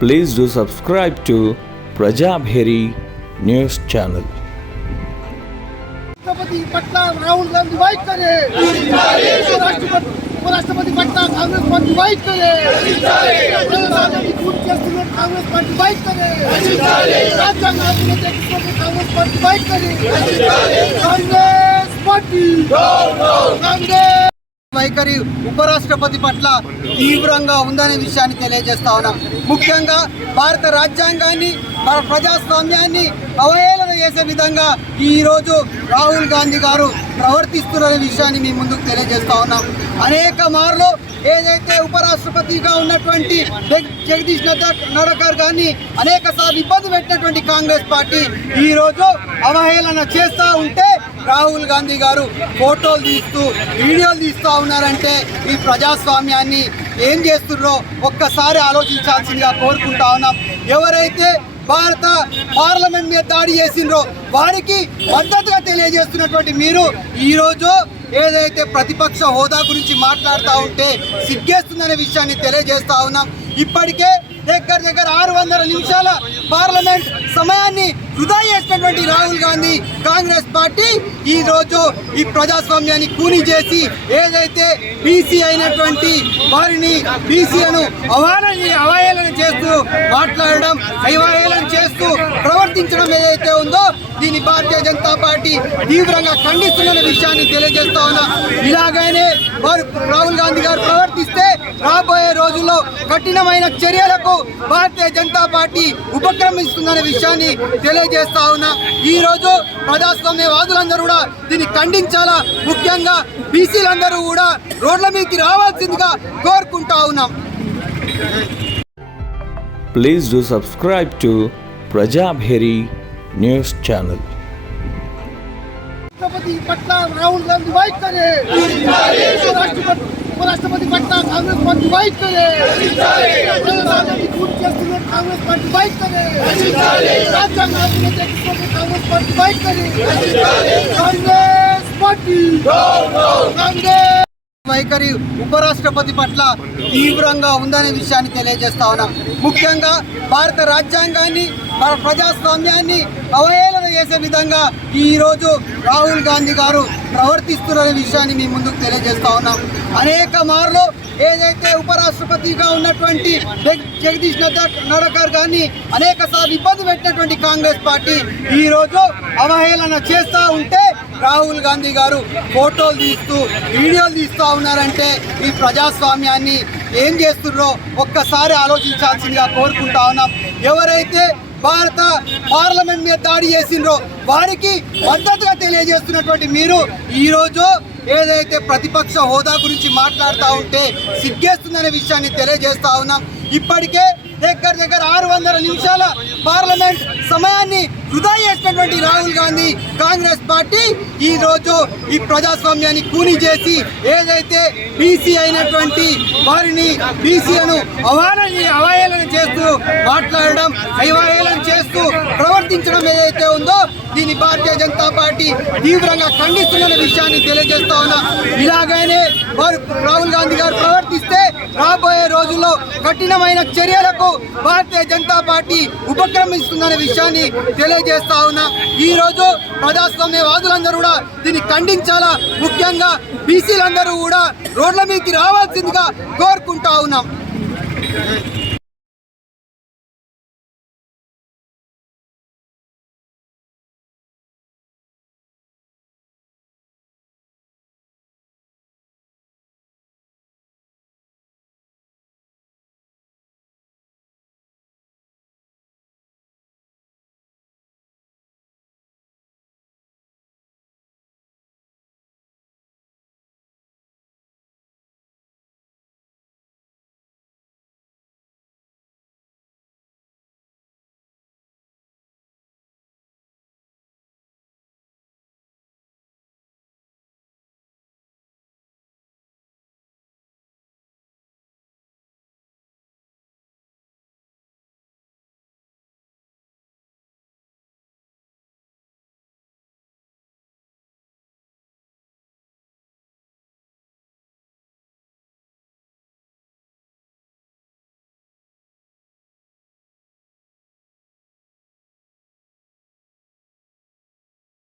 please do subscribe to Prajabheri News Channel. राष्ट्रपति Patna Congress party white करे। Congress party white करे। Congress party white करे। Congress party. Congress వైఖరి ఉపరాష్ట్రపతి పట్ల తీవ్రంగా ఉందనే విషయాన్ని తెలియజేస్తా ఉన్నాం. ముఖ్యంగా భారత రాజ్యాంగాన్ని మన ప్రజాస్వామ్యాన్ని అవహేళన చేసే విధంగా ఈరోజు రాహుల్ గాంధీ గారు ప్రవర్తిస్తున్న విషయాన్ని మీ ముందుకు తెలియజేస్తా ఉన్నాం. అనేక మార్లు ఏదైతే ఉపరాష్ట్రపతిగా ఉన్నటువంటి జగ్- జగదీష్ నడ్డా నడకర్ గారిని అనేక సార్లు ఇబ్బంది పెట్టినటువంటి కాంగ్రెస్ పార్టీ ఈరోజు అవహేళన చేస్తూ ఉంటే రాహుల్ గాంధీ గారు ఫోటోలు తీస్తూ వీడియోలు తీస్తూ ఉన్నారంటే ఈ ప్రజాస్వామ్యాన్ని ఏం చేస్తున్నారో ఒక్కసారి ఆలోచించాల్సిందిగా కోరుకుంటా ఉన్నాం. ఎవరైతే భారత పార్లమెంట్ మీద దాడి చేసిండ్రో వారికి మద్దతుగా తెలియజేస్తున్నటువంటి మీరు ఈరోజు ఏదైతే ప్రతిపక్ష హోదా గురించి మాట్లాడుతూ ఉంటే సిగ్గేస్తుందనే విషయాన్ని తెలియజేస్తా ఉన్నాం. ఇప్పటికే దగ్గర దగ్గర ఆరు వందల నిమిషాల పార్లమెంట్ సమయాన్ని వృధా చేసినటువంటి రాహుల్ గాంధీ కాంగ్రెస్ పార్టీ ఈరోజు ఈ ప్రజాస్వామ్యాన్ని కూని చేసి ఏదైతే బీసీ అయినటువంటి వారిని బీసీలను అవహేళన అవహేళన చేస్తూ మాట్లాడడం అవహేళన చేస్తూ ప్రవర్తించడం ఏదైతే ఉందో దీన్ని భారతీయ జనతా పార్టీ తీవ్రంగా ఖండిస్తున్న విషయాన్ని తెలియజేస్తా ఉన్నా. ఇలాగైనే వారు రాహుల్ గాంధీ గారు ప్రవర్తిస్తే రాబోయే రోజుల్లో కఠినమైన చర్యలకు భారతీయ జనతా పార్టీ ఉపక్రమిస్తుందనే విషయాన్ని తెలియజేస్తా ఉన్నా ఈ రోజు ప్రజాస్వామ్యవాదులందరూ కూడా దీన్ని ఖండించాలా ముఖ్యంగా బీసీలందరూ కూడా రోడ్ల మీదకి రావాల్సిందిగా కోరుకుంటా ఉన్నాం Please do subscribe to Prajabheri News Channel. राष्ट्रपति पटना राहुल गांधी वाइट करे उपराष्ट्रपति ఉపరాష్ట్రపతి పట్ల కాంగ్రెస్ పార్టీ కాంగ్రెస్ పార్టీ కాంగ్రెస్ వైఖరి ఉపరాష్ట్రపతి పట్ల తీవ్రంగా ఉందనే విషయాన్ని తెలియజేస్తా ఉన్నా. ముఖ్యంగా భారత రాజ్యాంగాన్ని ప్రజాస్వామ్యాన్ని అవహేళన చేసే విధంగా ఈరోజు రాహుల్ గాంధీ గారు ప్రవర్తిస్తున్న విషయాన్ని మీ ముందుకు తెలియజేస్తా ఉన్నాం. అనేక మార్లు ఏదైతే ఉపరాష్ట్రపతిగా ఉన్నటువంటి జగదీష్ నడ్డా నడకర్ గారిని అనేక సార్లు ఇబ్బంది పెట్టినటువంటి కాంగ్రెస్ పార్టీ ఈరోజు అవహేళన చేస్తూ ఉంటే రాహుల్ గాంధీ గారు ఫోటోలు తీస్తూ వీడియోలు తీస్తూ ఉన్నారంటే ఈ ప్రజాస్వామ్యాన్ని ఏం చేస్తున్నారో ఒక్కసారి ఆలోచించాల్సిందిగా కోరుకుంటా ఉన్నాం. ఎవరైతే భారత పార్లమెంట్ మీద దాడి చేసిండ్రో వారికి మద్దతుగా తెలియజేస్తున్నటువంటి మీరు ఈరోజు ఏదైతే ప్రతిపక్ష హోదా గురించి మాట్లాడుతూ ఉంటే సిగ్గేస్తుందనే విషయాన్ని తెలియజేస్తా ఉన్నాం. ఇప్పటికే దగ్గర దగ్గర ఆరు వందల నిమిషాల పార్లమెంట్ సమయాన్ని వృధా చేసినటువంటి రాహుల్ గాంధీ కాంగ్రెస్ పార్టీ ఈరోజు ఈ ప్రజాస్వామ్యాన్ని కూని చేసి ఏదైతే బీసీ అయినటువంటి వారిని బీసీలను అవహేళన అవహేళన చేస్తూ మాట్లాడడం అవహేళన చేస్తూ ప్రవర్తించడం ఏదైతే ఉందో దీన్ని భారతీయ జనతా పార్టీ తీవ్రంగా ఖండిస్తున్న విషయాన్ని తెలియజేస్తా ఉన్నా. ఇలాగనే వారు రాహుల్ గాంధీ గారు ప్రవర్తిస్తే రాబోయే రోజుల్లో కఠినమైన చర్యలకు భారతీయ జనతా పార్టీ ఉపక్రమిస్తుందనే విషయాన్ని తెలియజేస్తా ఉన్నా. ఈ రోజు ప్రజాస్వామ్యవాదులందరూ కూడా దీన్ని ఖండించాలా? ముఖ్యంగా బీసీలందరూ కూడా రోడ్ల మీదకి రావాల్సిందిగా కోరుకుంటా ఉన్నాం.